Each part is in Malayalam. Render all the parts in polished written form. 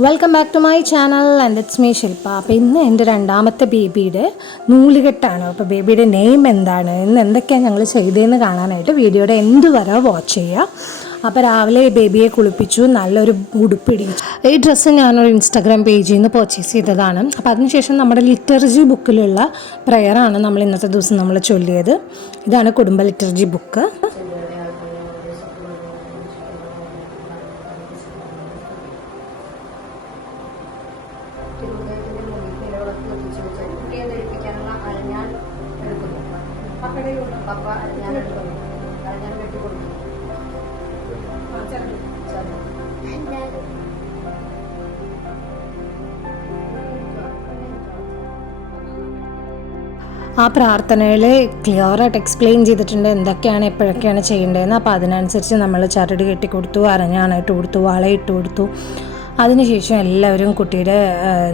Welcome back to my channel and it's me Shilpa. അപ്പോൾ ഇന്ന് എൻ്റെ രണ്ടാമത്തെ ബേബിയുടെ നൂലുകെട്ടാണ്. അപ്പോൾ ബേബിയുടെ നെയിം എന്താണ്, ഇന്ന് എന്തൊക്കെയാണ് ഞങ്ങൾ ചെയ്തതെന്ന് കാണാനായിട്ട് വീഡിയോയുടെ എൻഡ് വരെ വാച്ച് ചെയ്യുക. അപ്പോൾ രാവിലെ ബേബിയെ കുളിപ്പിച്ചു, നല്ലൊരു ഉടുപ്പിടിച്ചു. ഈ ഡ്രസ്സ് ഞാനൊരു ഇൻസ്റ്റാഗ്രാം പേജിൽ നിന്ന് പർച്ചേസ് ചെയ്തതാണ്. അപ്പോൾ അതിനുശേഷം നമ്മുടെ ലിറ്റർജി ബുക്കിലുള്ള പ്രെയറാണ് നമ്മൾ ഇന്നത്തെ ദിവസം നമ്മൾ ചൊല്ലിയത്. ഇതാണ് കുടുംബ ലിറ്റർജി ബുക്ക്. ആ പ്രാർത്ഥനയിൽ ക്ലിയറായിട്ട് എക്സ്പ്ലെയിൻ ചെയ്തിട്ടുണ്ട് എന്തൊക്കെയാണ് എപ്പോഴൊക്കെയാണ് ചെയ്യേണ്ടതെന്ന്. അപ്പോൾ അതിനനുസരിച്ച് നമ്മൾ ചരട് കെട്ടിക്കൊടുത്തു, അരഞ്ഞാണിട്ട് കൊടുത്തു, വളയിട്ട് കൊടുത്തു. അതിനുശേഷം എല്ലാവരും കുട്ടിയുടെ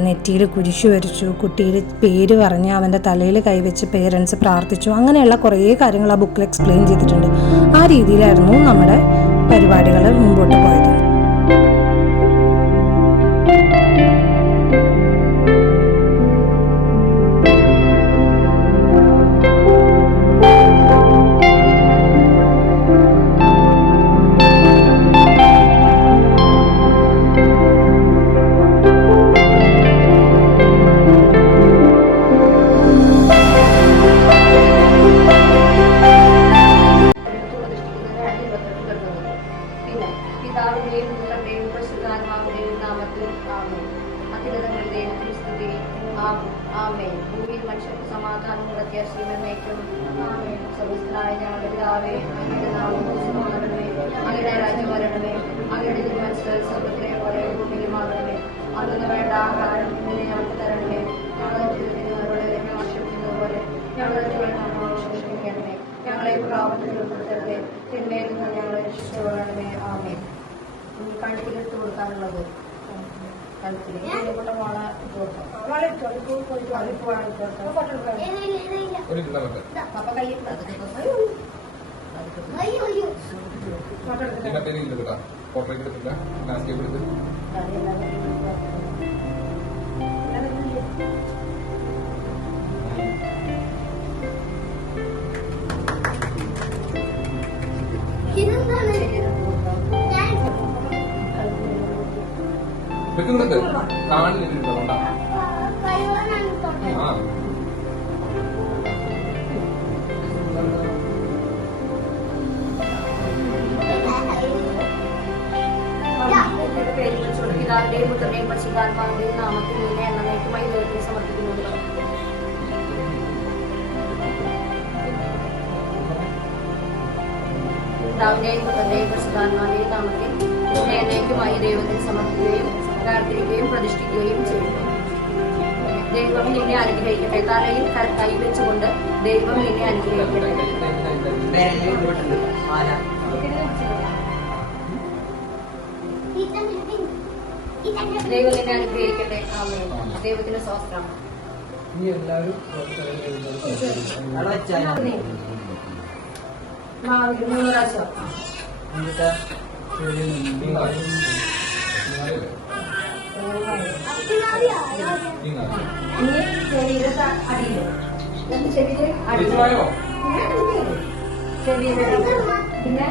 നെറ്റിയിൽ കുരിശു വരച്ചു, കുട്ടിയുടെ പേര് പറഞ്ഞ് അവൻ്റെ തലയിൽ കൈവച്ച് പേരൻസ് പ്രാർത്ഥിച്ചു. അങ്ങനെയുള്ള കുറേ കാര്യങ്ങൾ ആ ബുക്കിൽ എക്സ്പ്ലെയിൻ ചെയ്തിട്ടുണ്ട്. ആ രീതിയിലായിരുന്നു നമ്മുടെ പരിപാടികൾ മുമ്പോട്ട് പോയത്. ഭൂമിയിൽ മനുഷ്യർക്ക് സമാധാനവും പ്രത്യാശയും എന്നേക്കും. സർവ്വസ്ഥനായ ഞങ്ങളുടെ പിതാവേ, അങ്ങയുടെ നാമം പൂജിതമാകണമേ, അങ്ങയുടെ രാജ്യം വരണമേ, അങ്ങയുടെ തിരുമനസ്സ് സ്വർഗ്ഗത്തിലെ പോലെ ഭൂമിയിലുമാകണമേ. അന്നു വേണ്ട ആഹാരം ഇന്ന് ഞങ്ങൾക്ക് തരണമേ. ഞങ്ങളുടെ തിരുത്തിനോട് ആക്ഷേപിക്കുന്നത് പോലെ ഞങ്ങളുടെ തിരുവനന്തപുരം ക്ഷമിക്കണമേ. ഞങ്ങളെ പാപത്തിൽ ഉൾപ്പെടുത്തരുതേ, തിന്മയിൽ നിന്ന് ഞങ്ങളെ രക്ഷിച്ചുകൊള്ളണമേ. ആമേ. കഴുത്തിലെടുത്ത് കൊടുക്കാനുള്ളത് വെക്കുന്നുണ്ട് കാണില്ല. പിതാവിന്റെയും പുത്രന്റെയും പരിശുദ്ധാത്മാവിന്റെയും നാമത്തിൽ നിന്നെ എന്നേക്കുമായി ദൈവത്തെ സമർപ്പിക്കുന്നുണ്ട്. പിതാവിന്റെയും പുത്രന്റെയും പരിശുദ്ധാത്മാവിന്റെയും നാമത്തിൽ നിന്നെ എന്നേക്കുമായി ദൈവത്തെ സമർപ്പിക്കുകയും പ്രാർത്ഥിക്കുകയും പ്രതിഷ്ഠിക്കുകയും ചെയ്യുന്നു. ദൈവം നിന്നെ അനുഗ്രഹിക്കട്ടെ. തലയിൽ കൈവച്ചുകൊണ്ട് ദൈവം നിന്നെ അനുഗ്രഹിക്കട്ടെ. ദൈവം നിന്നെ അനുഗ്രഹിക്കട്ടെ. ആമേൻ. ദൈവത്തിന്റെ സ്തോത്രം. പിന്നെ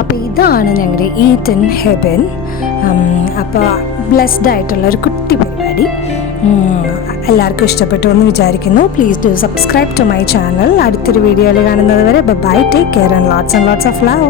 അപ്പോൾ ഇതാണ് ഞങ്ങളുടെ ഈറ്റ് ഇൻ ഹെവൻ. അപ്പോൾ ബ്ലെസ്ഡ് ആയിട്ടുള്ള ഒരു കുട്ടി പരിപാടി. എല്ലാവർക്കും ഇഷ്ടപ്പെട്ടു എന്ന് വിചാരിക്കുന്നു. Please do subscribe to my channel. അടുത്തൊരു വീഡിയോയിൽ കാണുന്നത് വരെ bye, take care and lots of love.